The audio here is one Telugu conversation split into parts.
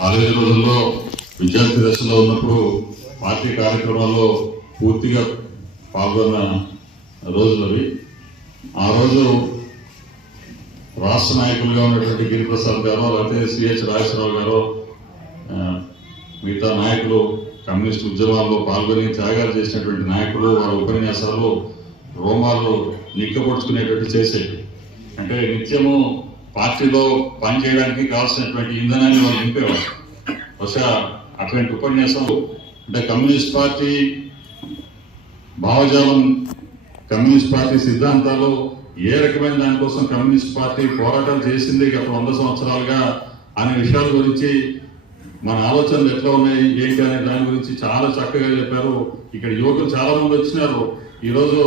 కాలేజీ రోజుల్లో విద్యార్థి దశలో ఉన్నప్పుడు పార్టీ కార్యక్రమాల్లో పూర్తిగా పాల్గొన్న రోజులు అవి ఆ రోజు రాష్ట్ర నాయకులుగా ఉన్నటువంటి గిరిప్రసాద్ గారు లేకపోతే సిహెచ్ రాజేశ్వరరావు గారు మిగతా నాయకులు కమ్యూనిస్ట్ ఉద్యమాల్లో పాల్గొని త్యాగాలు చేసినటువంటి నాయకులు వారి ఉపన్యాసాలు రోమాలు నిక్కపొడుచుకునేటట్టు చేసేవి. అంటే నిత్యము పార్టీలో పనిచేయడానికి కావాల్సినటువంటి ఇంధనాన్ని వాళ్ళు నింపేవారు బహుశా అటువంటి ఉపన్యాసం అంటే కమ్యూనిస్ట్ పార్టీ భావజాలం కమ్యూనిస్ట్ పార్టీ సిద్ధాంతాలు ఏ రకమైన దానికోసం కమ్యూనిస్ట్ పార్టీ పోరాటం చేసింది గత వంద సంవత్సరాలుగా అనే విషయాల గురించి మన ఆలోచనలు ఎట్లా ఉన్నాయి ఏంటి అనే దాని గురించి చాలా చక్కగా చెప్పారు. ఇక్కడ యువకులు చాలా మంది వచ్చినారు. ఈరోజు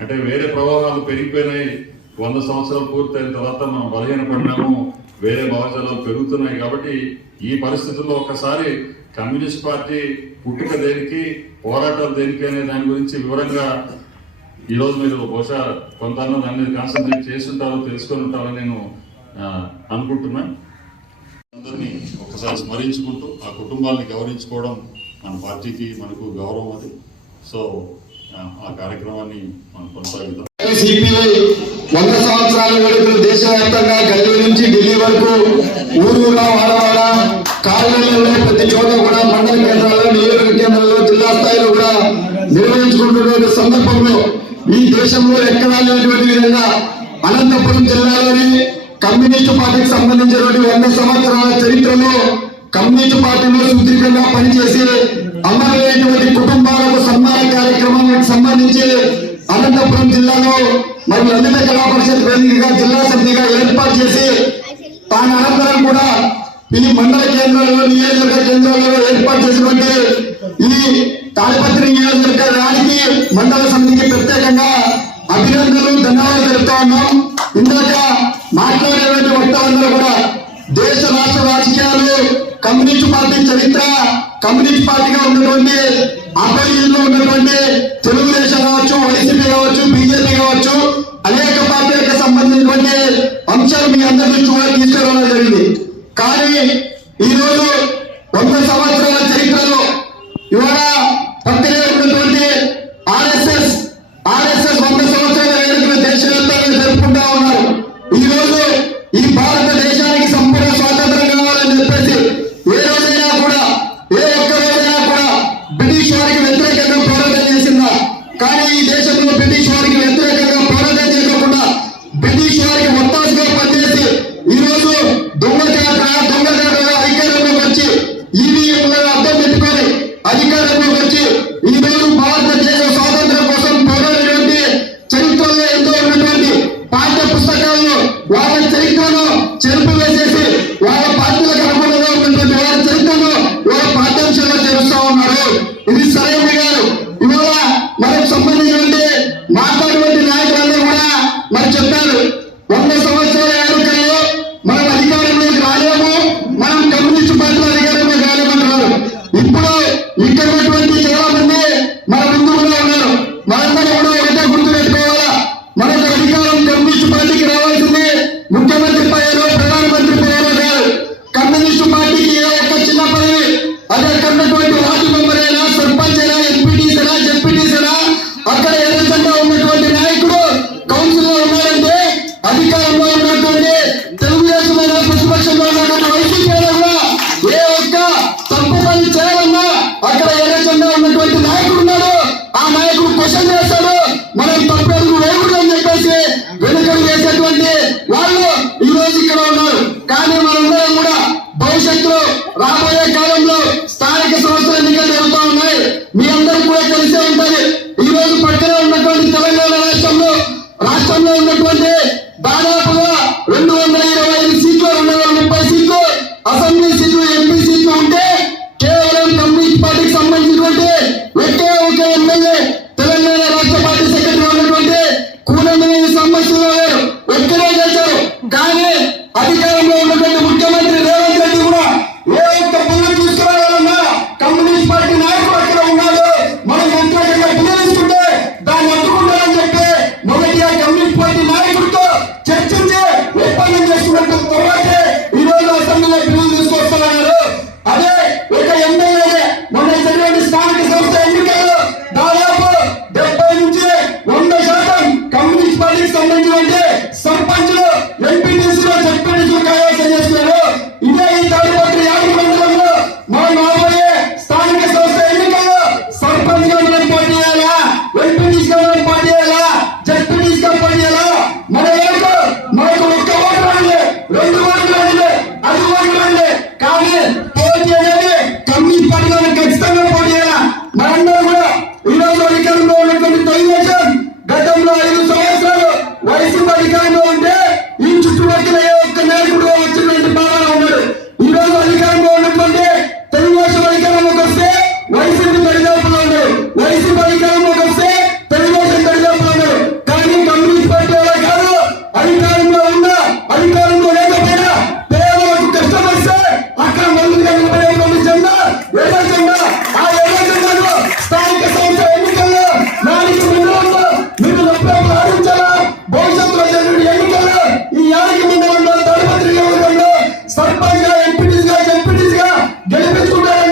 అంటే వేరే ప్రభావాలు పెరిగిపోయినాయి. వంద సంవత్సరాలు పూర్తయిన తర్వాత మనం బలహీన పడినాము వేరే భావజాలాలు పెరుగుతున్నాయి కాబట్టి ఈ పరిస్థితుల్లో ఒక్కసారి కమ్యూనిస్ట్ పార్టీ పుట్టుక దేనికి పోరాటాలు దేనికి అనే దాని గురించి వివరంగా ఈ రోజు మీరు బహుశా కొంత దాని మీద కాన్సన్ట్రేట్ చేసి ఉంటారో తెలుసుకొని ఉంటారని నేను అనుకుంటున్నాను అందరినీ ఒకసారి స్మరించుకుంటూ ఆ కుటుంబాలని గౌరవించుకోవడం మన పార్టీకి మనకు గౌరవం అది. సో ఆ, కార్యక్రమాన్ని మనం కొనసాగిద్దాం. వంద సంవత్సరాల వేడుకలు దేశవ్యాప్తంగా గల్లీ నుంచి ఢిల్లీ వరకు ఊరూరా వాడవాడ కాలనీలలో ప్రతి చోట కూడా మండల కేంద్రాల్లో నియోజక కేంద్రాల్లో జిల్లా స్థాయిలో కూడా నిర్వహించుకుంటున్న సందర్భంలో ఈ దేశంలో ఎక్కడా లేనటువంటి విధంగా అనంతపురం జిల్లాలోని కమ్యూనిస్టు పార్టీకి సంబంధించినటువంటి వంద సంవత్సరాల చరిత్రలో కమ్యూనిస్టు పార్టీలో సుదీర్ఘంగా పనిచేసి అమరులైనటువంటి కుటుంబాలకు సన్మాన కార్యక్రమానికి సంబంధించి అనంతపురం జిల్లాలో మరి లలిత కళా పరిషత్ వేదికగా జిల్లా సమితిగా ఏర్పాటు చేసి తాను అనంతరం కూడా ఈ మండల కేంద్రాల్లో నియోజకవర్గ కేంద్రాల్లో ఏర్పాటు చేసినటువంటి ఈ తాడిపత్రి నియోజకవర్గానికి మండల సమితికి ప్రత్యేకంగా అభినందనలు ధన్యవాదాలు తెలుపుతా ఉన్నాం. ఇందాక మాట్లాడేటువంటి వక్తలందరూ కూడా దేశ రాష్ట్ర రాజకీయాలు కమ్యూనిస్ట్ పార్టీ చరిత్ర కమ్యూనిస్ట్ పార్టీగా ఉన్నటువంటి ఆపరేషన్లో ఉన్నటువంటి తెలుగుదేశం కావచ్చు వైసీపీ కావచ్చు బీజేపీ కావచ్చు అనేక పార్టీలకు సంబంధించినటువంటి అంశాలు మీ అందరి దృష్టి కూడా తీసుకురావడం జరిగింది. కానీ ఈ వంద సంవత్సరాల చరిత్రలో ఇవాళ పక్కనే ఉన్నటువంటి ఆర్ఎస్ఎస్ ఆర్ఎస్ఎస్ వంద సంవత్సరాల దేశవ్యాప్తంగా జరుపుకుంటా ఉన్నారు. ఈ రోజు ఈ భారత వంద సంవత్సరాల ఎన్నికల్లో మనం అధికారంలోకి రాలేము మనం కమ్యూనిస్ట్ పార్టీలో అధికారంలో రాలేమంటున్నారు ఇప్పుడు ఇక్కడ ఉన్నటువంటి చాలా మంది మన ముందు కూడా ఉన్నారు. మనందరూ కూడా ఒకటే గుర్తు పెట్టుకోవాలా? మనకు అధికారం కమ్యూనిస్ట్ పార్టీకి రావాల్సింది ముఖ్యమంత్రి పదవిలో ప్రధానమంత్రి పదవిలో కాదు. కమ్యూనిస్ట్ పార్టీకి ఏ ఒక్క చిన్న పదవి అదే కన్నటువంటి కమ్యూనిస్ట్ పార్టీ నాయకుడు అక్కడ ఉన్నాడు. మనం వ్యతిరేకంగా నిలదీసుకుంటే దాన్ని అడ్డుకుంటారని చెప్పి మొదటిగా కమ్యూనిస్ట్ పార్టీ నాయకుడితో చర్చించి ఒప్పందం చేసుకున్న తర్వాతే ఈ అసెంబ్లీలో బిల్లులు తీసుకొస్తున్నారు. అదే సర్పంచ్గా ఎంపీటీస్గా ఎంపీటీస్గా గెలిపించుకుంటారు.